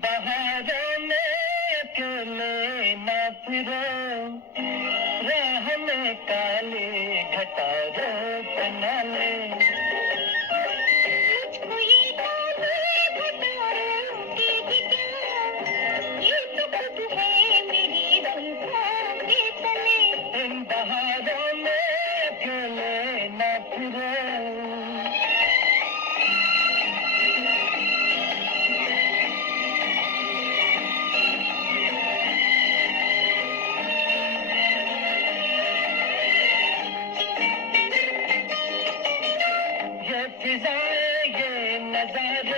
बहारों में अकेले न फिरो, राह में काली घटारों बना ले। मुझको ये काले घटारों की क्या, ये तो खुद है मेरी जुल्फों के तले। इन बहारों में अकेले न फिरो। ये फिजाएं ये नजारे